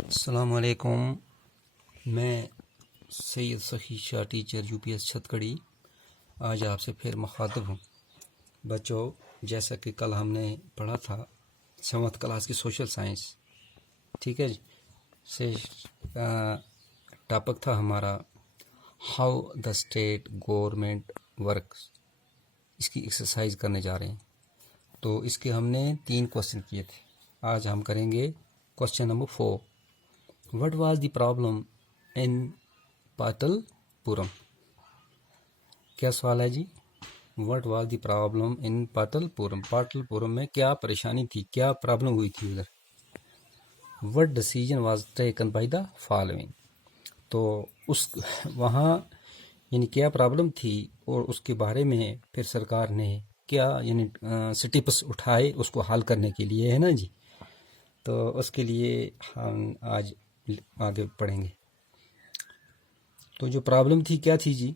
अस्सलाम वालेकुम। मैं सैयद सखी शाह टीचर यूपीएस छतकड़ी आज आपसे फिर मुखातिब हूँ। बच्चों, जैसा कि कल हमने पढ़ा था 7th क्लास की सोशल साइंस, ठीक है जी, से टॉपिक था हमारा how the state government works. इसकी एक्सरसाइज करने जा रहे हैं। तो इसके हमने 3 क्वेश्चन किए थे। आज हम करेंगे question number 4। What was the problem in पाटलपुरम? क्या सवाल है जी? What was the problem in पाटलपुरम? पाटलपुरम में क्या परेशानी थी, क्या प्रॉब्लम हुई थी उधर? What decision was taken by the following? तो उस वहाँ यानी क्या प्रॉब्लम थी और उसके बारे में फिर सरकार ने क्या यानी स्टेप्स उठाए उसको हल करने के लिए, है ना जी। तो उसके लिए हम आज आगे पढ़ेंगे। तो जो प्रॉब्लम थी क्या थी जी?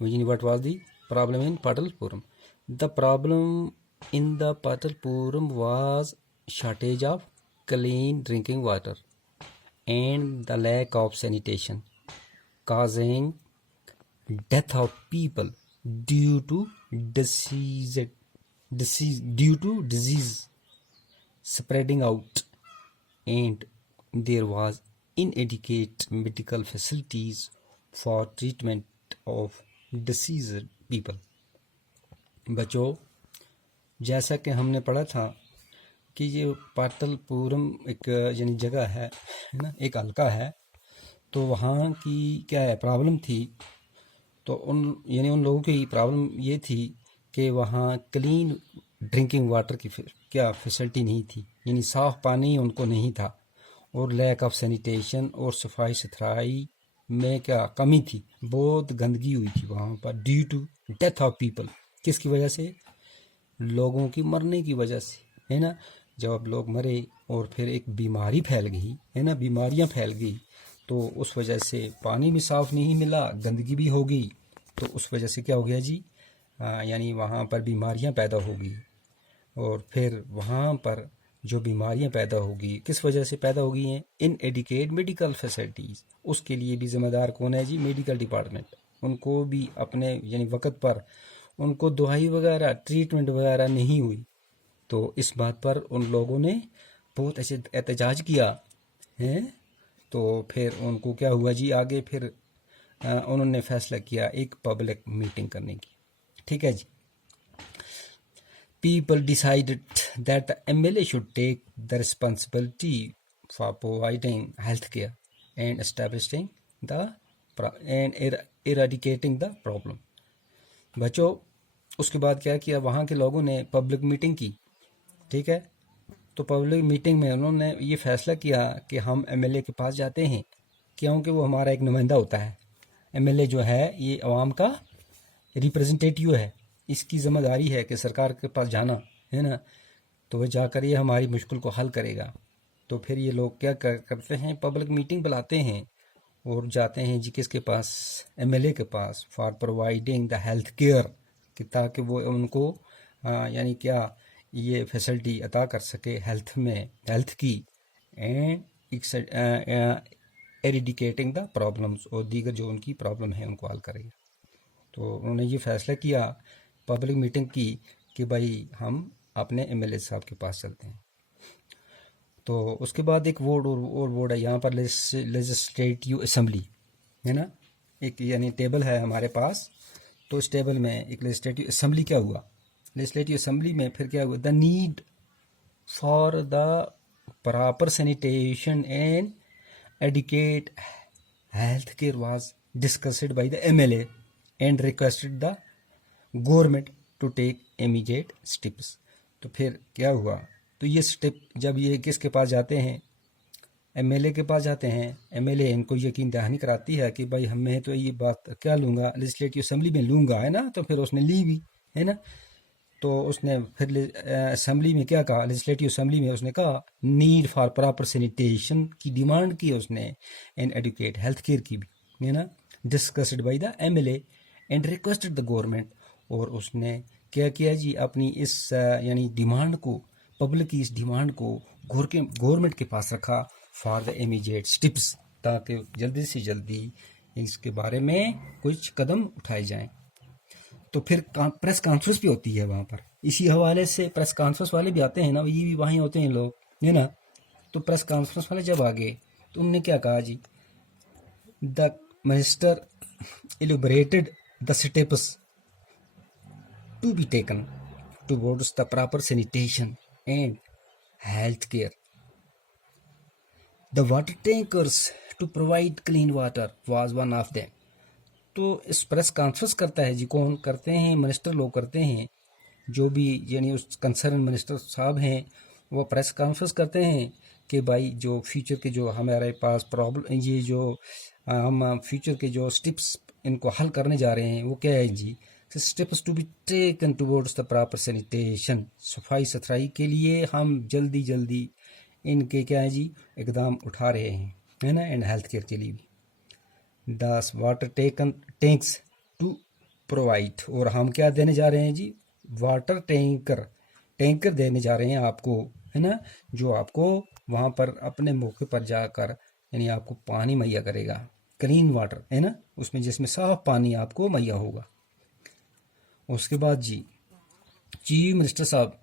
What was the problem in Patalpuram? The problem in the Patalpuram was shortage of clean drinking water and the lack of sanitation, causing death of people due to disease spreading out, and there was inadequate medical facilities for treatment of diseased people. बच्चों, जैसा कि हमने पढ़ा था कि ये पाटलपुरम एक यानी जगह है ना, एक हल्का है। तो वहाँ की क्या है प्रॉब्लम थी? तो उन लोगों की प्रॉब्लम ये थी कि वहाँ क्लीन ड्रिंकिंग वाटर की क्या फैसिलिटी नहीं थी, यानी साफ़ पानी उनको नहीं था, और लैक ऑफ सैनिटेशन और सफाई सुथराई में क्या कमी थी, बहुत गंदगी हुई थी वहाँ पर due to death of people. किसकी वजह से? लोगों की मरने की वजह से, है ना। जब लोग मरे और फिर एक बीमारी फैल गई, है ना, बीमारियाँ फैल गई, तो उस वजह से पानी भी साफ़ नहीं मिला, गंदगी भी हो गई। तो उस वजह से क्या हो गया जी, यानी वहाँ पर बीमारियाँ पैदा हो गई। और फिर वहाँ पर जो बीमारियाँ पैदा होगी किस वजह से पैदा होगी हैं? Inadequate medical facilities. उसके लिए भी ज़िम्मेदार कौन है जी? Medical department. उनको भी अपने यानी वक्त पर उनको दवाई वगैरह ट्रीटमेंट वगैरह नहीं हुई। तो इस बात पर उन लोगों ने बहुत ऐसे एहतजाज किया है। तो फिर उनको क्या हुआ जी, आगे फिर उन्होंने फैसला किया एक पब्लिक मीटिंग करने की, ठीक है जी। People decided that the MLA should take the responsibility for providing health care and establishing the and eradicating the problem. बच्चों, उसके बाद क्या किया, वहाँ के लोगों ने पब्लिक मीटिंग की, ठीक है। तो पब्लिक मीटिंग में उन्होंने ये फैसला किया कि हम एमएलए के पास जाते हैं, क्योंकि वो हमारा एक नुमाइंदा होता है। एमएलए जो है ये अवाम का रिप्रेजेंटेटिव है, इसकी ज़िम्मेदारी है कि सरकार के पास जाना, है ना। तो वह जाकर ये हमारी मुश्किल को हल करेगा। तो फिर ये लोग क्या करते हैं, पब्लिक मीटिंग बुलाते हैं और जाते हैं जी किसके पास? एमएलए के पास, for providing the health care, कि ताकि वो उनको यानी क्या ये फैसिलिटी अता कर सके हेल्थ की, एंड एरिडिकेटिंग द प्रॉब्लम्स, और दीगर जो उनकी प्रॉब्लम है उनको हल करेगा। तो उन्होंने ये फैसला किया, पब्लिक मीटिंग की, कि भाई हम अपने एमएलए साहब के पास चलते हैं। तो उसके बाद एक बोर्ड है यहाँ पर, लेजिस्लेटिव असेंबली, है ना, एक यानी टेबल है हमारे पास। तो इस टेबल में एक लेजिस्लेटिव असेंबली क्या हुआ, लेजिस्लेटिव असेंबली में फिर क्या हुआ, the need for the proper sanitation and adequate health care was discussed by the MLA and requested the government to take immediate steps. तो फिर क्या हुआ, तो ये स्टेप जब ये किसके पास जाते हैं? एमएलए के पास जाते हैं। एमएलए इनको यकीन दहानी कराती है कि भाई मैं तो ये बात क्या लूँगा, लेजिस्लेटिव असेंबली में लूँगा, है ना। तो फिर उसने ली भी, है ना। तो उसने फिर असेंबली में क्या कहा, लेजिस्लेटिव असेंबली में उसने कहा नीड फॉर प्रॉपर सैनिटेशन की डिमांड की उसने, एंड एडुकेट हेल्थ केयर की भी, है ना, discussed by the MLA and requested the government. और उसने क्या किया जी, अपनी इस यानी डिमांड को, पब्लिक की इस डिमांड को गवर्नमेंट के पास रखा फॉर द इमीडिएट स्टेप्स, ताकि जल्दी से जल्दी इसके बारे में कुछ कदम उठाए जाएं। तो फिर प्रेस कॉन्फ्रेंस भी होती है वहाँ पर, इसी हवाले से प्रेस कॉन्फ्रेंस वाले भी आते हैं ना, ये भी वहीं होते हैं लोग, है ना। तो प्रेस कॉन्फ्रेंस वाले जब आ गए तो उनने क्या कहा जी, the minister elaborated the steps to be taken towards the proper sanitation and health care. The water tankers to provide clean water was one of them. तो इस प्रेस कॉन्फ्रेंस करता है जी, कौन करते हैं, मिनिस्टर लोग करते हैं, जो भी यानी उस कंसर्न मिनिस्टर साहब हैं, वो प्रेस कॉन्फ्रेंस करते हैं कि भाई जो फ्यूचर के जो हमारे पास प्रॉब्लम, ये जो हम फ्यूचर के जो स्टेप्स इनको हल करने जा रहे हैं वो क्या है जी, steps to be taken towards the proper sanitation, सफाई सुथराई के लिए हम जल्दी जल्दी इनके क्या है जी इकदाम उठा रहे हैं, है ना, एंड हेल्थ केयर के लिए भी। The water tanks to provide, और हम क्या देने जा रहे हैं जी, वाटर टैंकर देने जा रहे हैं आपको, है ना, जो आपको वहाँ पर अपने मौके पर जाकर यानी आपको पानी मुहैया करेगा, क्लीन वाटर, है ना, उसमें जिसमें साफ पानी आपको मुहैया होगा। उसके बाद जी चीफ मिनिस्टर साहब,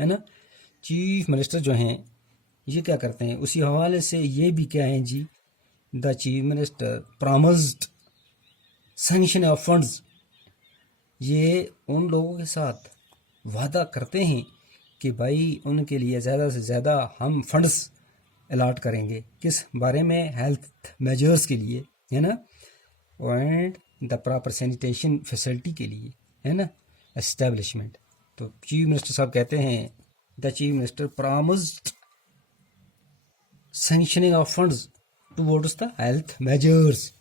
है ना, चीफ मिनिस्टर जो हैं ये क्या करते हैं, उसी हवाले से ये भी क्या है जी, the chief minister promised sanction of funds, ये उन लोगों के साथ वादा करते हैं कि भाई उनके लिए ज़्यादा से ज़्यादा हम फंड्स अलाट करेंगे, किस बारे में, हेल्थ मेजर्स के लिए, है ना, and the proper sanitation facility के लिए, है ना, एस्टेब्लिशमेंट। तो चीफ मिनिस्टर साहब कहते हैं, the chief minister promised sanctioning of funds towards the health measures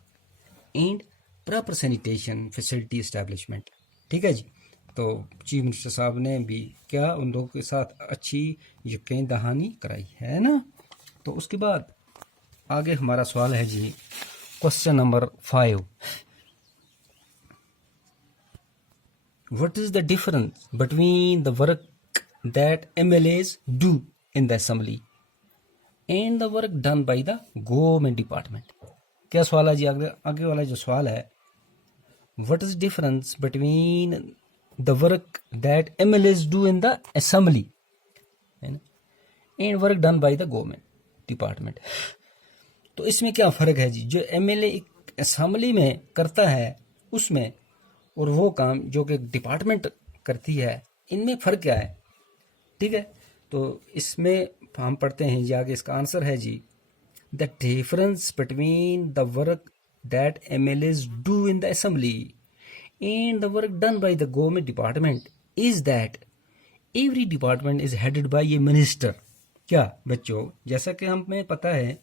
and proper sanitation facility establishment. ठीक है जी। तो चीफ मिनिस्टर साहब ने भी क्या उन लोगों के साथ अच्छी यकीन दहानी कराई, है ना। तो उसके बाद आगे हमारा सवाल है जी, question number 5, what is the difference between the work that MLAs do in the assembly and the work done by the government department. क्या सवाल है जी, आगे वाला जो सवाल है, what is difference between the work that MLAs do in the assembly and work done by the government department. तो इसमें क्या फ़र्क है जी, जो एमएलए एक असेंबली में करता है उसमें और वो काम जो कि डिपार्टमेंट करती है, इनमें फ़र्क क्या है। ठीक है, तो इसमें हम पढ़ते हैं जी, आगे इसका आंसर है जी, the difference between the work that MLAs do in the assembly and the work done by the government department is that every department is headed by a minister. क्या बच्चों, जैसा कि हमें पता है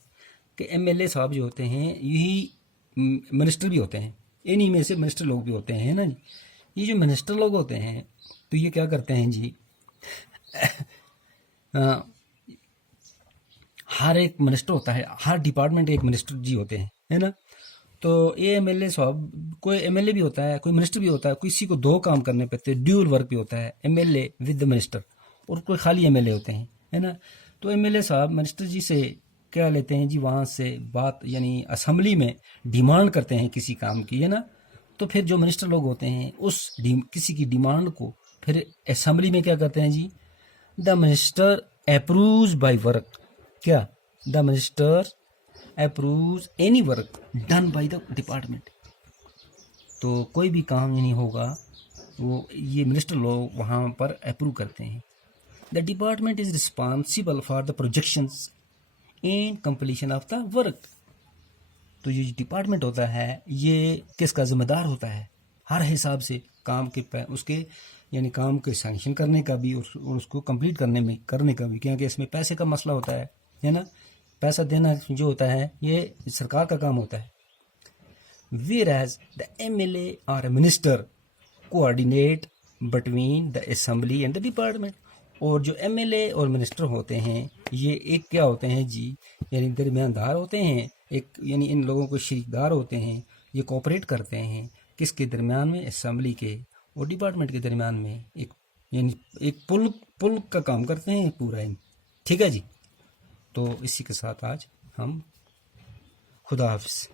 कि एमएलए साहब जो होते हैं यही मिनिस्टर भी होते हैं, इन्हीं में से मिनिस्टर लोग भी होते हैं, है ना जी। ये जो मिनिस्टर लोग होते हैं तो ये क्या करते हैं जी, हर एक मिनिस्टर होता है, हर डिपार्टमेंट एक मिनिस्टर जी होते हैं, है ना। तो ये एमएलए साहब, कोई एमएलए भी होता है, कोई मिनिस्टर भी होता है, किसी को दो काम करने पड़ते हैं, ड्यूल वर्क भी होता है, एमएलए विद द मिनिस्टर, और कोई खाली एमएलए होते हैं, है ना। तो एमएलए साहब मिनिस्टर जी से क्या लेते हैं जी, वहाँ से बात यानी असेंबली में डिमांड करते हैं किसी काम की, है ना। तो फिर जो मिनिस्टर लोग होते हैं उस किसी की डिमांड को फिर असेंबली में क्या करते हैं जी, the minister approves by work. क्या, the minister approves any work done by the department. तो कोई भी काम नहीं होगा वो ये मिनिस्टर लोग वहाँ पर अप्रूव करते हैं। The department is responsible for the projections and completion of the work. तो ये डिपार्टमेंट होता है ये किसका जिम्मेदार होता है, हर हिसाब से काम के उसके यानी काम के सैंक्शन करने का भी और उसको कंप्लीट करने का भी, क्योंकि इसमें पैसे का मसला होता है ना। पैसा देना जो होता है ये सरकार का काम होता है। Whereas the MLA or a minister coordinate between the assembly and the department। और जो एमएलए और मिनिस्टर होते हैं ये एक क्या होते हैं जी, यानी दरमियानदार होते हैं, एक यानी इन लोगों को शरीकदार होते हैं, ये कोऑपरेट करते हैं किसके दरमियान में, असेंबली के और डिपार्टमेंट के दरमियान में, एक यानी एक पुल का काम करते हैं पूरा। ठीक है जी। तो इसी के साथ आज हम खुदा हाफिज़।